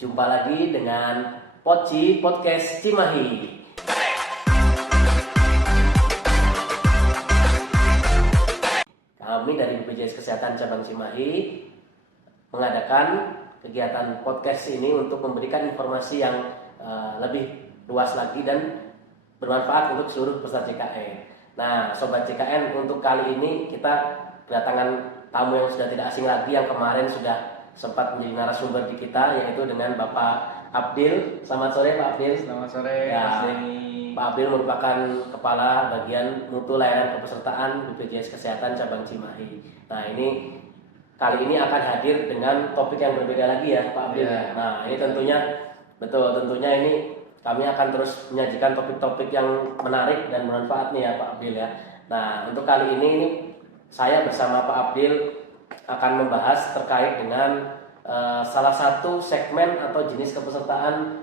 Jumpa lagi dengan Poci Podcast Cimahi. Kami dari BPJS Kesehatan Cabang Cimahi mengadakan kegiatan podcast ini untuk memberikan informasi yang lebih luas lagi dan bermanfaat untuk seluruh peserta CKN. Nah, Sobat CKN, untuk kali ini kita kedatangan tamu yang sudah tidak asing lagi, yang kemarin sudah sempat menjadi narasumber di kita, yaitu dengan Bapak Abdil. Selamat sore Pak Abdil. Selamat sore Ya, Mas Denny. Pak Abdil merupakan Kepala Bagian Mutu Layanan Kepesertaan BPJS Kesehatan Cabang Cimahi. Nah, ini kali ini akan hadir dengan topik yang berbeda lagi ya Pak Abdil. Ya. Nah, ini tentunya ini kami akan terus menyajikan topik-topik yang menarik dan bermanfaat nih ya Pak Abdil ya. Nah, untuk kali ini saya bersama Pak Abdil akan membahas terkait dengan salah satu segmen atau jenis kepesertaan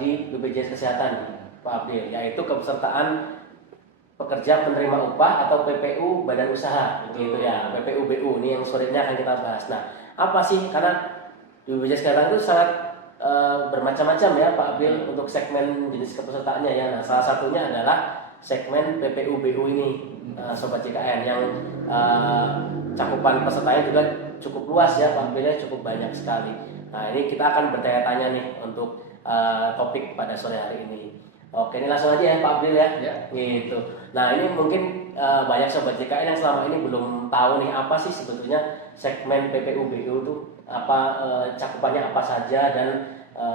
di BPJS Kesehatan Pak Abdil, yaitu kepesertaan pekerja penerima upah atau PPU badan usaha, begitu ya. PPU-BU ini yang sore-nya akan kita bahas. Nah, apa sih? Karena di BPJS Kesehatan itu sangat bermacam-macam ya Pak Abdil untuk segmen jenis kepesertaannya ya. Nah, salah satunya adalah segmen PPU-BU ini, Sobat CKN, yang cakupan pesertanya juga cukup luas ya Pak Abdil, cukup banyak sekali. Nah, ini kita akan bertanya-tanya nih untuk topik pada sore hari ini. Oke, ini langsung aja ya Pak Abdil ya. Ya. Gitu. Nah, ini mungkin banyak Sobat CKN yang selama ini belum tahu nih apa sih sebetulnya segmen PPU-BU itu, apa cakupannya apa saja dan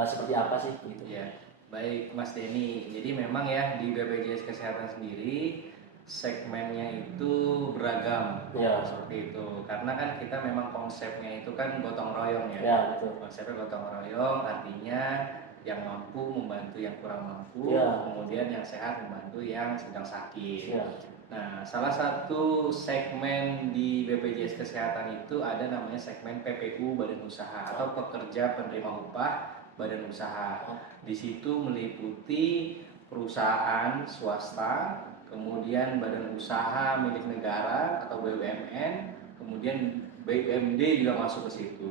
seperti apa sih gitu. Ya, baik Mas Denny. Jadi memang ya di BPJS Kesehatan sendiri segmennya itu beragam, Ya. seperti itu. Karena kan kita memang konsepnya itu kan gotong royong ya. Ya, betul. Konsepnya gotong royong, artinya yang mampu membantu yang kurang mampu, Ya. kemudian yang sehat membantu yang sedang sakit. Ya. Nah, salah satu segmen di BPJS Kesehatan itu ada namanya segmen PPU Badan Usaha atau pekerja penerima upah badan usaha. Di situ meliputi perusahaan swasta, kemudian badan usaha milik negara atau BUMN, kemudian BUMD juga masuk ke situ.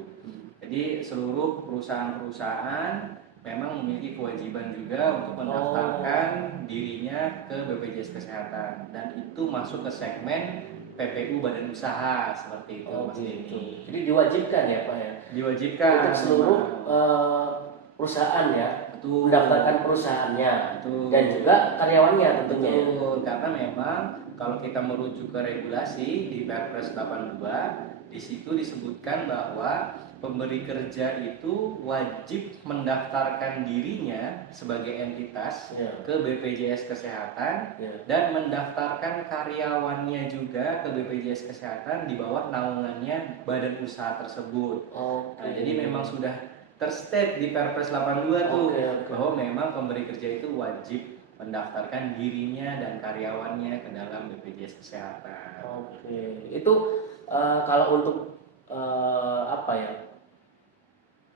Jadi seluruh perusahaan-perusahaan memang memiliki kewajiban juga untuk mendaftarkan dirinya ke BPJS Kesehatan, dan itu masuk ke segmen PPU badan usaha, seperti itu Mas Denny. Jadi diwajibkan ya Pak ya, Diwajibkan untuk seluruh perusahaan ya, Betul. mendaftarkan perusahaannya. Betul. Dan juga karyawannya tentunya. Betul, karena memang kalau kita merujuk ke regulasi di Perpres 82, di situ disebutkan bahwa pemberi kerja itu wajib mendaftarkan dirinya sebagai entitas ke BPJS Kesehatan dan mendaftarkan karyawannya juga ke BPJS Kesehatan di bawah naungannya badan usaha tersebut. Nah, jadi memang sudah terstate di Perpres 82 tuh bahwa memang pemberi kerja itu wajib mendaftarkan dirinya dan karyawannya ke dalam BPJS Kesehatan. Itu kalau untuk apa ya,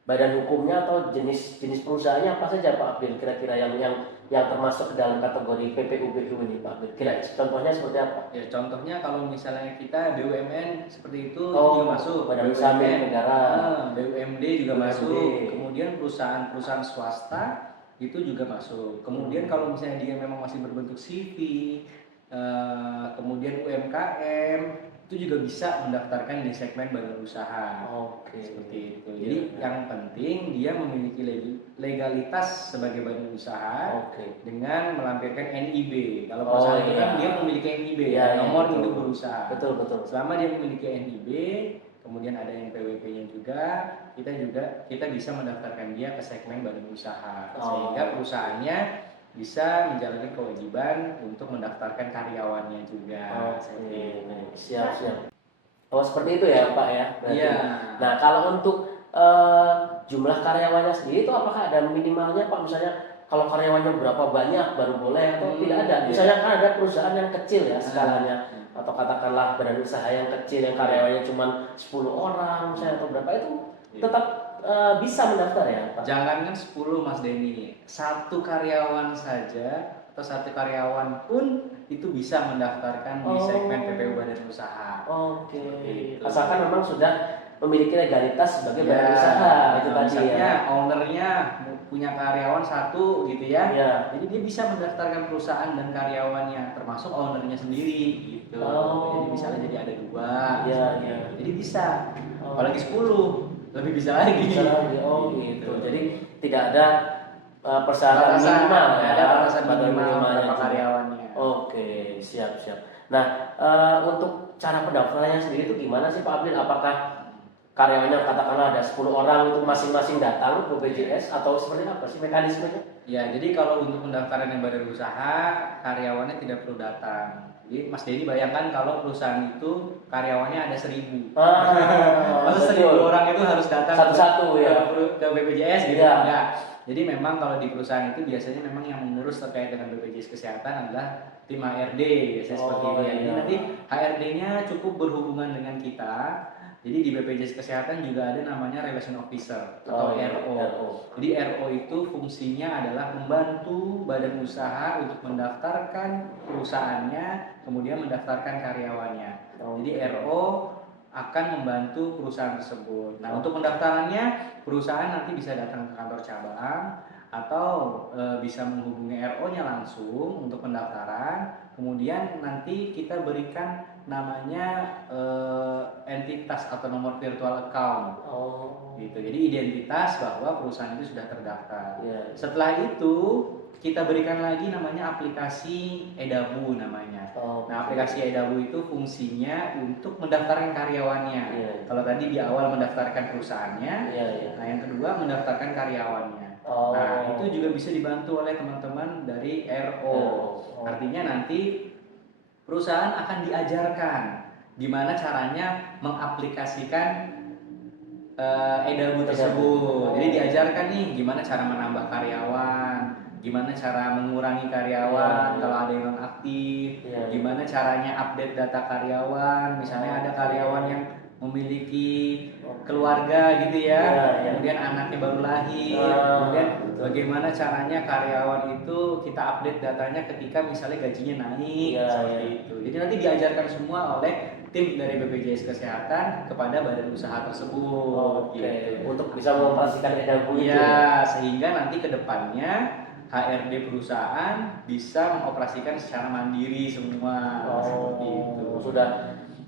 badan hukumnya atau jenis perusahaannya apa saja Pak Abdil, kira-kira yang termasuk ke dalam kategori PPU-BU ini Pak Abdil? Kira contohnya seperti apa? Ya, contohnya kalau misalnya kita BUMN seperti itu juga masuk. Badan usaha milik negara. BUMD juga masuk. Kemudian perusahaan-perusahaan swasta itu juga masuk. Kemudian kalau misalnya dia memang masih berbentuk CV, kemudian UMKM, itu juga bisa mendaftarkan di segmen badan usaha. Seperti itu. Jadi yang penting dia memiliki legalitas sebagai badan usaha dengan melampirkan NIB. Kalau perusahaan itu kan dia memiliki NIB, nomor induk berusaha. Betul. Selama dia memiliki NIB, kemudian ada NPWP-nya juga, kita bisa mendaftarkan dia ke segmen badan usaha, sehingga perusahaannya bisa menjalankan kewajiban untuk mendaftarkan karyawannya juga. Siap. Seperti itu ya Pak ya. Iya. Nah, kalau untuk jumlah karyawannya sendiri itu apakah ada minimalnya Pak? Misalnya kalau karyawannya berapa banyak baru boleh atau tidak ada? Misalnya kan ada perusahaan yang kecil ya skalanya, atau katakanlah badan usaha yang kecil yang karyawannya cuma 10 orang misalnya atau berapa, itu tetap bisa mendaftar ya Pak? Jangankan 10 Mas Denny, satu karyawan saja atau satu karyawan pun itu bisa mendaftarkan di segmen PPU badan usaha. Asalkan memang sudah memiliki legalitas sebagai badan Ya, usaha itu tadi misalnya ya. ownernya punya karyawan satu gitu ya. Ya. Jadi dia bisa mendaftarkan perusahaan dan karyawannya, termasuk ownernya sendiri gitu. Oh. Jadi misalnya jadi ada 2. Iya, iya. Jadi bisa. Oh. Apalagi 10, lebih bisa lagi. Bisa lagi. Oh gitu. Jadi tidak ada persyaratan Batasan, minimal nggak ya. ada batasan Badan minimal minimalnya berapa juga. karyawannya. Oke, siap siap. Nah, untuk cara pendaftarannya sendiri itu gimana sih Pak Abil? Apakah karyawannya katakanlah ada 10 orang itu masing-masing datang ke BPJS atau seperti apa sih mekanismenya? Ya, jadi kalau untuk pendaftaran yang badan usaha, karyawannya tidak perlu datang. Jadi Mas Denny bayangkan kalau perusahaan itu karyawannya ada 1000. Masa 1000 betul. orang itu harus datang Satu-satu ya. ke BPJS gitu? Iya. Enggak. Jadi memang kalau di perusahaan itu biasanya memang yang mengurus terkait dengan BPJS Kesehatan adalah tim HRD biasanya seperti ini. Jadi iya. nanti HRD-nya cukup berhubungan dengan kita. Jadi di BPJS Kesehatan juga ada namanya Relation Officer atau RO. Jadi RO itu fungsinya adalah membantu badan usaha untuk mendaftarkan perusahaannya, kemudian mendaftarkan karyawannya. Jadi RO akan membantu perusahaan tersebut. Nah, untuk pendaftarannya, perusahaan nanti bisa datang ke kantor cabang atau bisa menghubungi RO-nya langsung untuk pendaftaran. Kemudian nanti kita berikan namanya entitas atau nomor virtual account. Gitu. Jadi identitas bahwa perusahaan itu sudah terdaftar. Setelah itu kita berikan lagi namanya aplikasi Edabu namanya. Nah, aplikasi Edabu itu fungsinya untuk mendaftarkan karyawannya. Kalau tadi di awal mendaftarkan perusahaannya, nah yang kedua mendaftarkan karyawannya. Nah, itu juga bisa dibantu oleh teman-teman dari RO. Artinya nanti perusahaan akan diajarkan gimana caranya mengaplikasikan Edabu tersebut. Jadi diajarkan nih gimana cara menambah karyawan, gimana cara mengurangi karyawan kalau ada yang non-aktif, gimana caranya update data karyawan. Misalnya ada karyawan yang memiliki keluarga gitu ya, kemudian anaknya baru lahir, kemudian bagaimana caranya karyawan itu kita update datanya ketika misalnya gajinya naik, seperti itu. Jadi nanti diajarkan semua oleh tim dari BPJS Kesehatan kepada badan usaha tersebut. Gitu. Untuk bisa mengoperasikan Edabu itu. Sehingga nanti ke depannya HRD perusahaan bisa mengoperasikan secara mandiri semua, seperti itu. Sudah.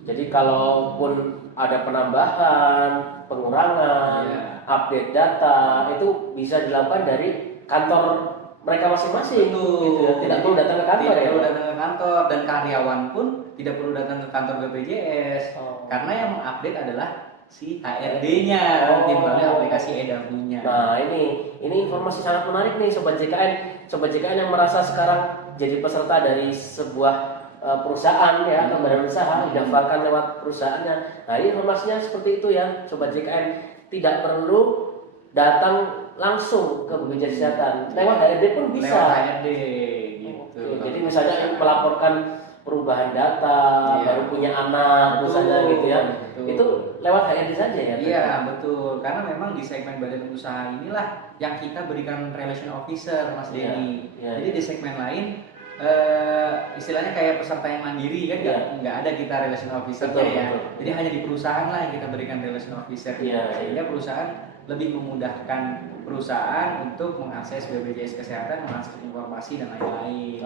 Jadi kalaupun ada penambahan, pengurangan, update data itu bisa dilakukan dari kantor mereka masing-masing. Gitu. Tidak perlu datang ke kantor. Tidak perlu datang ke kantor, dan karyawan pun tidak perlu datang ke kantor BPJS karena yang mengupdate adalah si HRD-nya melalui aplikasi Edabu-nya. Nah, ini informasi sangat menarik nih Sobat JKN. Sobat JKN yang merasa sekarang jadi peserta dari sebuah perusahaan ya atau badan usaha didaftarkan lewat perusahaannya. Nah, ini informasinya seperti itu ya Sobat JKN. Tidak perlu datang langsung ke BPJS Kesehatan. Lewat HRD pun bisa. Lewat HRD gitu. Jadi misalnya melaporkan perubahan data, baru punya anak misalnya gitu ya. Itu lewat HRD saja ya? Iya, betul. Karena memang di segmen badan usaha inilah yang kita berikan relation officer, Mas Denny. Jadi di segmen lain istilahnya kayak peserta yang mandiri kan nggak ada kita relation officer ya. Jadi hanya di perusahaan lah yang kita berikan relation officer. Sehingga perusahaan lebih memudahkan perusahaan untuk mengakses BPJS Kesehatan, mengakses informasi dan lain-lain.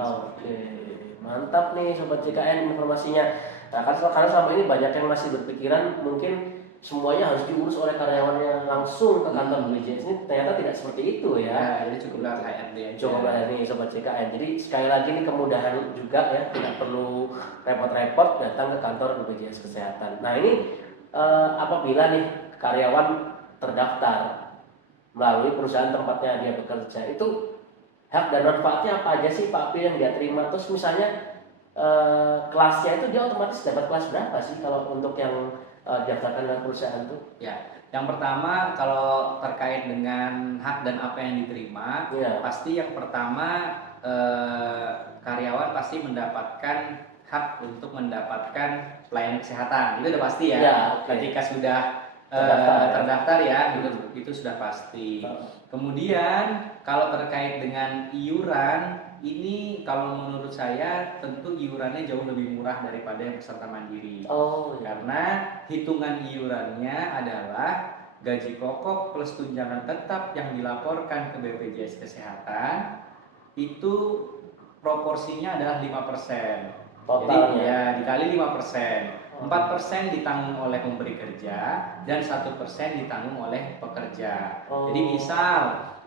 Mantap nih Sobat JKN informasinya. Nah, karena selama ini banyak yang masih berpikiran mungkin semuanya harus diurus oleh karyawannya langsung ke kantor BPJS. Ini ternyata tidak seperti itu ya. Jadi cukup lewat HRD aja. Cukup lewat nih Sobat JKN. Jadi sekali lagi ini kemudahan juga ya, tidak perlu repot-repot datang ke kantor BPJS Kesehatan. Nah, ini apabila nih karyawan terdaftar melalui perusahaan tempatnya dia bekerja, itu hak dan manfaatnya apa aja sih Pak Apil yang dia terima? Terus misalnya kelasnya itu dia otomatis dapat kelas berapa sih kalau untuk yang didaftarkan dengan perusahaan itu? Ya, yang pertama kalau terkait dengan hak dan apa yang diterima, pasti yang pertama karyawan pasti mendapatkan hak untuk mendapatkan pelayanan kesehatan. Itu udah pasti ya. Ketika sudah terdaftar ya, itu sudah pasti. Kemudian kalau terkait dengan iuran, ini kalau menurut saya tentu iurannya jauh lebih murah daripada yang peserta mandiri. Oh, Karena hitungan iurannya adalah gaji pokok plus tunjangan tetap yang dilaporkan ke BPJS Kesehatan itu proporsinya adalah 5%. Jadi totalnya. ya dikali 5%. 4% ditanggung oleh pemberi kerja dan 1% ditanggung oleh pekerja. Oh. Jadi misal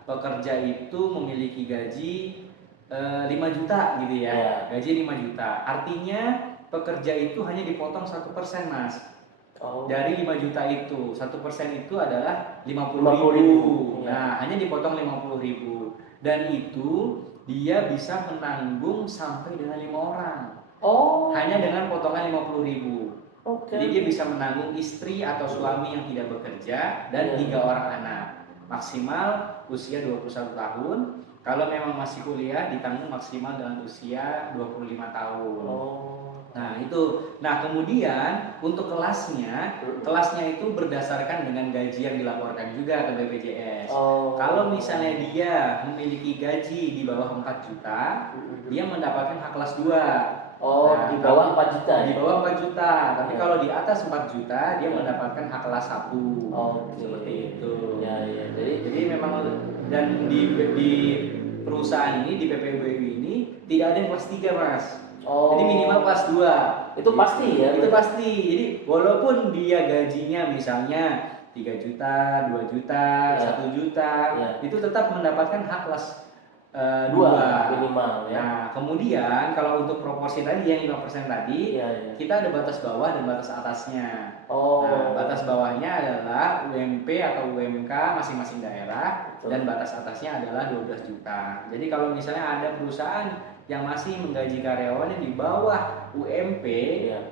pekerja itu memiliki gaji 5 juta gitu ya, Iya. gaji 5 juta. Artinya pekerja itu hanya dipotong 1%, Mas. Oh. Dari 5 juta itu, 1% itu adalah 50.000. 50.000. Nah, hanya dipotong 50.000. Dan itu dia bisa menanggung sampai dengan 5 orang. Oh. Hanya dengan potongan 50.000. Oke. Jadi dia bisa menanggung istri atau suami yang tidak bekerja dan 3 orang anak. Maksimal usia 21 tahun. Kalau memang masih kuliah ditanggung maksimal dengan usia 25 tahun. Oh. Nah itu, kemudian untuk kelasnya itu berdasarkan dengan gaji yang dilaporkan juga ke BPJS. Oh. Kalau misalnya dia memiliki gaji di bawah 4 juta, dia mendapatkan hak kelas 2. Oh, di bawah 4 juta. Di bawah 4 juta. Tapi kalau di atas 4 juta, dia mendapatkan hak kelas 1. Oh, seperti itu. Ya. Jadi memang dan di perusahaan ini, di PPBU ini tidak ada yang kelas 3, Mas. Oh. Jadi minimal kelas 2. Itu pasti ya? Itu pasti. Jadi walaupun dia gajinya misalnya 3 juta, 2 juta, 1 juta, itu tetap mendapatkan hak kelas 2 minimal ya. Nah, kemudian kalau untuk proporsi tadi yang 5% tadi, kita ada batas bawah dan batas atasnya. Oh. Nah, batas bawahnya adalah UMP atau UMK masing-masing daerah. Betul. Dan batas atasnya adalah 12 juta. Jadi kalau misalnya ada perusahaan yang masih menggaji karyawannya di bawah UMP,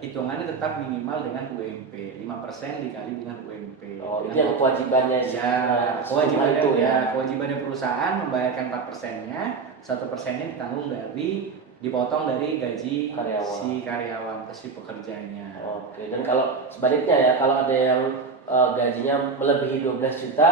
hitungannya tetap minimal dengan UMP. 5% dikali dengan UMP. Oh, itu yang kewajibannya sih. Ya, kewajibannya itu ya, kewajibannya perusahaan membayarkan 4%-nya, 1%-nya ditanggung dipotong dari gaji si karyawan, si pekerjanya. Oke, dan kalau sebaliknya ya, kalau ada yang gajinya melebihi 12 juta,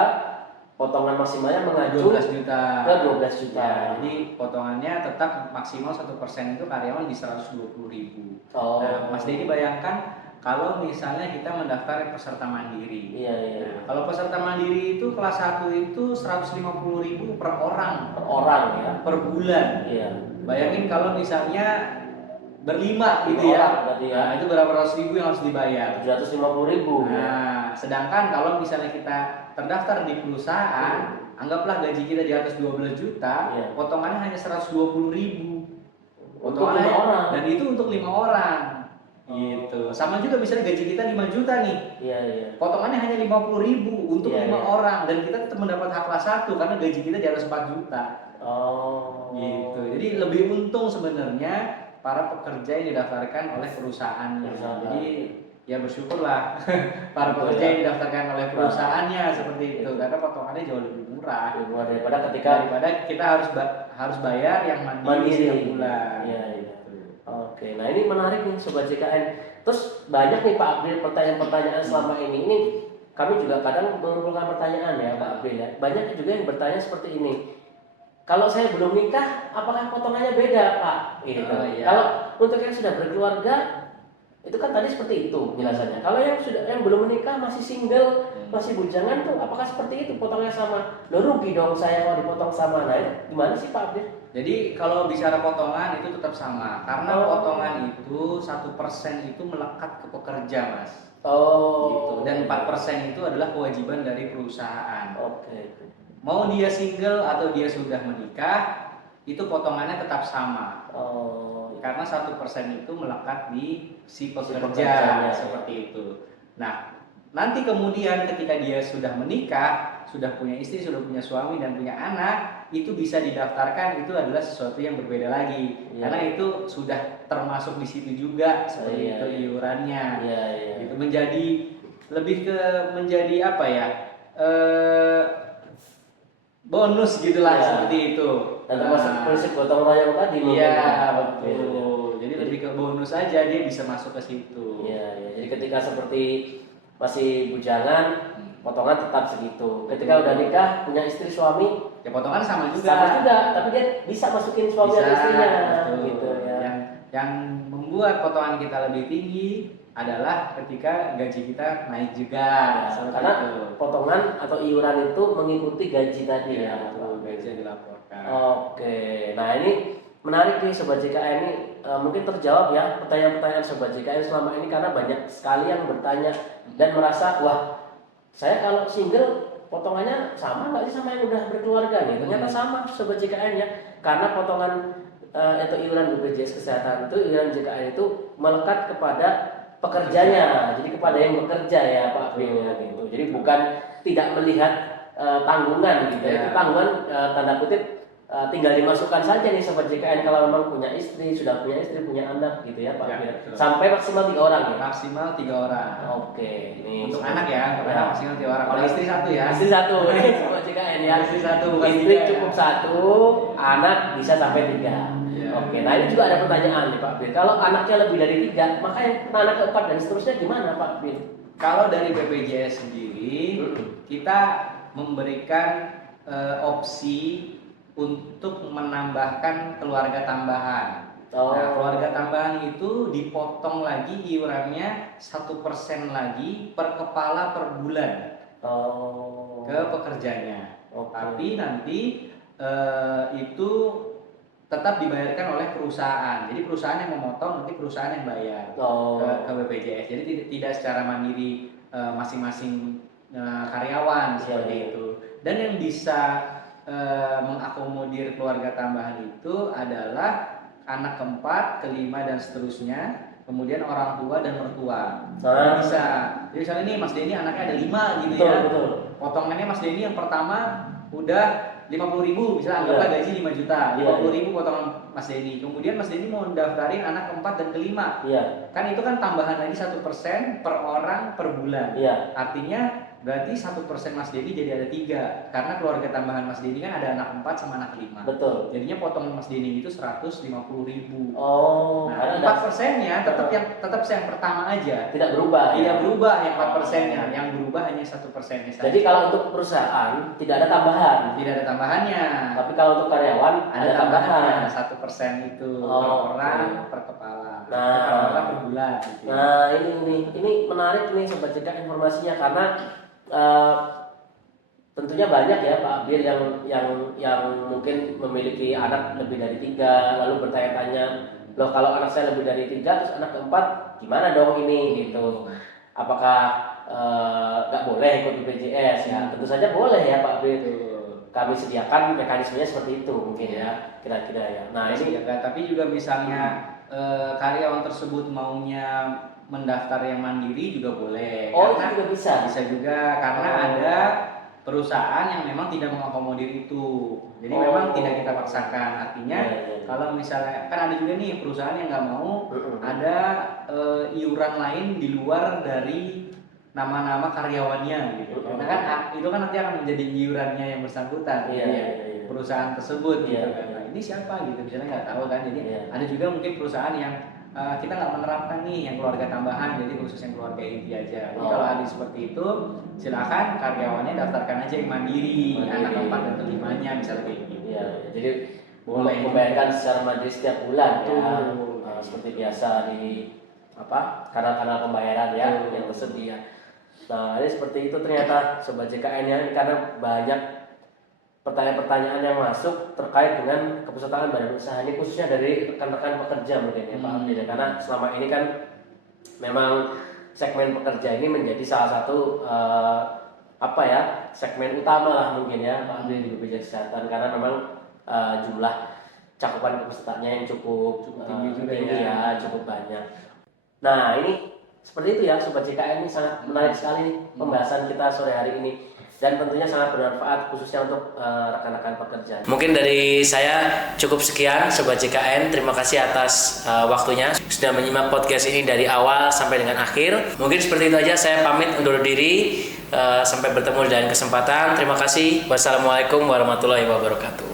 potongan maksimalnya mengacu 12 juta. Ke 12 juta. Ya, jadi potongannya tetap maksimal 1% itu karyawan di 120.000. Oh. Nah, Mas Denny bayangkan kalau misalnya kita mendaftar peserta mandiri. Iya. Nah, kalau peserta mandiri itu kelas 1 itu 150.000 per orang. Per orang ya. Per bulan. Iya. Bayangin kalau misalnya berlima gitu ya. Nah, itu berapa ratus ribu yang harus dibayar? 750.000. Nah, sedangkan kalau misalnya kita terdaftar di perusahaan, anggaplah gaji kita di atas 12 juta, potongannya hanya 120.000. Untuk 5 orang. Dan itu untuk 5 orang. Gitu. Sama juga misalnya gaji kita 5 juta nih. Iya. Potongannya hanya 50.000 untuk 5 orang dan kita tetap mendapat hak kelas 1 karena gaji kita di atas 4 juta. Oh. Gitu. Jadi lebih untung sebenarnya para pekerja yang didaftarkan oleh perusahaannya. Jadi ya bersyukurlah para pekerja yang didaftarkan oleh perusahaannya seperti itu karena potongannya jauh lebih murah daripada kita harus bayar yang mandiri setiap bulan. Iya. Oke, nah ini menarik nih Sobat JKN. Terus banyak nih Pak April pertanyaan-pertanyaan selama ini. Ini kami juga kadang mengumpulkan pertanyaan ya Pak April ya. Banyak juga yang bertanya seperti ini. Kalau saya belum nikah, apakah potongannya beda Pak? Gitu. Kalau untuk yang sudah berkeluarga, itu kan tadi seperti itu penjelasannya. Kalau yang belum menikah masih single, masih bujangan tuh, apakah seperti itu potongnya sama? Loh rugi dong saya kalau dipotong sama. Nah, gimana sih Pak April? Jadi kalau bicara potongan itu tetap sama karena potongan itu 1% itu melekat ke pekerja, Mas. Gitu. Dan 4% itu adalah kewajiban dari perusahaan. Oke. Mau dia single atau dia sudah menikah, itu potongannya tetap sama. Karena 1% itu melekat di si pekerja seperti itu. Nah, nanti kemudian ketika dia sudah menikah, sudah punya istri, sudah punya suami dan punya anak, itu bisa didaftarkan, itu adalah sesuatu yang berbeda lagi. Karena itu sudah termasuk di situ juga seperti itu iurannya. Itu menjadi apa ya? Bonus gitulah seperti itu. Dan termasuk prinsip gotong royong tadi. Iya, betul. Jadi lebih ke bonus aja dia bisa masuk ke situ. Iya. Jadi ketika seperti masih bujangan, potongan tetap segitu. Ketika udah nikah, punya istri suami, Ya potongan sama juga. sama juga, tapi dia bisa masukin suami Bisa, dan istrinya, betul. gitu ya. Yang membuat potongan kita lebih tinggi adalah ketika gaji kita naik juga. Seperti Karena itu. potongan atau iuran itu mengikuti gaji tadi Iya, ya. betul, gaji yang dilaporkan. Oke, nah ini menarik nih Sobat JKN ini mungkin terjawab ya pertanyaan-pertanyaan Sobat JKN selama ini karena banyak sekali yang bertanya dan merasa wah saya kalau single potongannya sama nggak sih sama yang udah berkeluarga nih? Ternyata sama Sobat JKN ya karena potongan atau iuran BPJS Kesehatan itu iuran JKN itu melekat kepada pekerjanya, jadi kepada yang bekerja ya Pak Bill ya, gitu. Jadi bukan tidak melihat tanggungan gitu. Ya. Itu tanggungan tanda kutip tinggal dimasukkan saja nih Sobat JKN kalau memang punya istri, sudah punya istri, punya anak gitu ya Pak Ya, Bill. betul. Sampai maksimal 3 orang ya. Maksimal 3 orang. Oke, ini Untuk Sobat- anak ya, Ya. maksimal 3 orang. Kalau istri 1 ya. Istri 1 nih Sobat JKN ya. Istri 1 bukan Istri 3 cukup 1, anak bisa sampai 3. Ya. Oke, nah ini juga ada pertanyaan nih Pak Bill. Kalau anaknya lebih dari 3, maka yang anak keempat dan seterusnya gimana Pak Bill? Kalau dari BPJS sendiri, kita memberikan opsi untuk menambahkan keluarga tambahan. Oh. Nah, keluarga tambahan itu dipotong lagi iurannya 1% lagi per kepala per bulan Oh. ke pekerjanya. Oke. Tapi nanti itu tetap dibayarkan oleh perusahaan. Jadi perusahaan yang memotong, nanti perusahaan yang bayar Oh. ke BPJS. Jadi tidak secara mandiri masing-masing karyawan seperti Iya. itu. Dan yang bisa mengakomodir keluarga tambahan itu adalah anak keempat, kelima dan seterusnya, kemudian orang tua dan mertua. Ah. Bisa. Jadi misalnya nih Mas Denny anaknya ada 5 gitu Betul, ya. betul. Potongannya Mas Denny yang pertama udah 50.000, misalnya anggaplah Iya. gaji 5 juta, Iya, 50.000 potongan Mas Denny. Kemudian Mas Denny mau daftarin anak keempat dan kelima. Iya, Kan itu kan tambahan lagi 1% per orang per bulan. iya. Artinya berarti 1% Mas Denny jadi ada 3. Karena keluarga tambahan Mas Denny kan ada anak 4 sama anak 5. Betul. Jadinya potongan Mas Denny itu 150.000. Oh, Nah, karena 4%-nya tetap yang pertama aja. tidak berubah. Tidak ya? berubah yang 4%-nya, yang berubah hanya 1%-nya saja. Jadi kalau untuk perusahaan tidak ada tambahan, tidak ada tambahannya. tapi kalau untuk karyawan Ada tambahannya 1% itu per Oh, orang oke. per kepala. Nah. Per orang per bulan. Gitu. Nah ini menarik nih Sobat JK informasinya karena tentunya banyak ya Pak Abdil yang mungkin memiliki anak lebih dari 3 lalu bertanya-tanya loh kalau anak saya lebih dari 3 terus anak keempat gimana dong ini gitu apakah nggak boleh ikut BPJS ya tentu saja boleh ya Pak Abdil kami sediakan mekanismenya seperti itu mungkin ya kira-kira ya. Nah ini ya, tapi juga misalnya karyawan tersebut maunya mendaftar yang mandiri juga boleh. oh Karena itu juga bisa. bisa juga karena Oh. ada perusahaan yang memang tidak mengakomodir itu. Jadi Oh. memang tidak kita paksakan. Artinya Iya, iya. kalau misalnya kan ada juga nih perusahaan yang nggak mau Mm-mm. ada iuran lain di luar dari nama-nama karyawannya gitu. Mm-mm. Karena kan itu kan nanti akan menjadi iurannya yang bersangkutan. Iya, gitu ya, iya, iya. perusahaan tersebut gitu Iya, kan. iya. Nah, ini siapa gitu misalnya nggak tahu kan. Jadi Iya. ada juga mungkin perusahaan yang kita nggak menerapkan nih yang keluarga tambahan, jadi khusus yang keluarga inti aja. Jadi Oh. kalau ada seperti itu, silakan karyawannya daftarkan aja yang mandiri, anak keempat dan kelimanya misalnya kayak gitu. Iya, jadi Boleh membayarkan secara mandiri setiap bulan ya. Betul. Seperti biasa di kanal-kanal pembayaran ya Betul. yang tersedia. Nah, ini seperti itu ternyata Sobat JKN ya, ini karena banyak pertanyaan-pertanyaan yang masuk terkait dengan kepesertaan badan usaha ini khususnya dari rekan-rekan pekerja mungkin ya Pak Abdi ya. Karena selama ini kan memang segmen pekerja ini menjadi salah satu segmen utama lah mungkin ya Pak Abdi di BPJS Kesehatan karena memang jumlah cakupan kepesertaannya yang cukup tinggi juga tinggi ya. cukup banyak. Nah ini seperti itu ya Sobat JKN ini sangat menarik sekali nih pembahasan kita sore hari ini dan tentunya sangat bermanfaat khususnya untuk rekan-rekan pekerja. Mungkin dari saya cukup sekian Sobat JKN. Terima kasih atas waktunya sudah menyimak podcast ini dari awal sampai dengan akhir. Mungkin seperti itu aja, saya pamit undur diri. Sampai bertemu di lain kesempatan. Terima kasih. Wassalamualaikum warahmatullahi wabarakatuh.